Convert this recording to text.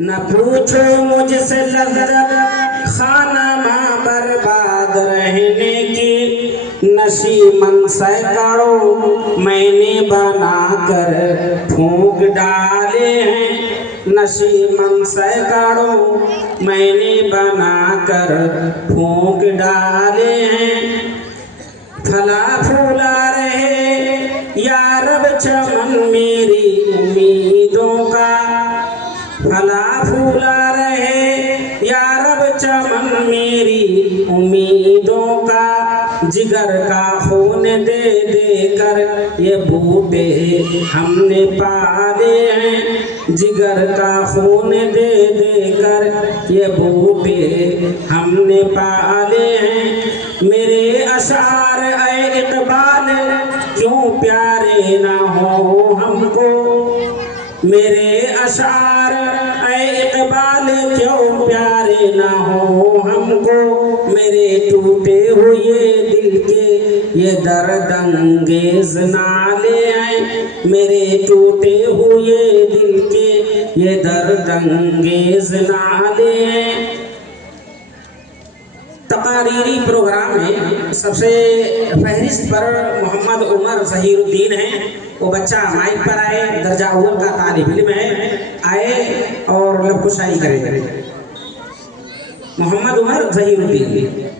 न पूछो मुझसे लज्जत खाना माँ बर्बाद रहने की, नशीमन सैकड़ों मैंने बना कर फूंक डाले हैं। नशीमन सैकड़ों मैंने बना कर फूंक डाले हैं। फला फूला रहे या रब चमन मेरी उम्मीदों का, फला फूला रहे या रब चमन मेरी उम्मीदों का। जिगर का खून दे दे कर ये बूटे हमने पाले हैं। जिगर का खून दे दे कर ये बूटे हमने पाले हैं। मेरे अशार ऐ इक़बाल क्यों प्यारे ना हो हमको, मेरे अशार ऐ इक़बाल क्यों प्यारे ना हो हमको। मेरे टूटे हुए दिल के ये दर्द अंगेज नाले हैं। मेरे टूटे हुए दिल के ये दर्द अंगेज नाले हैं। तकारीरी प्रोग्राम में सबसे फहरिस्त पर मोहम्मद उमर ज़हीरुद्दीन हैं। वो बच्चा माइक पर आए, दर्जा अव्वल का तालिब इल्म है, आए और लबकुशाई करें। मोहम्मद उमर ज़हीरुद्दीन।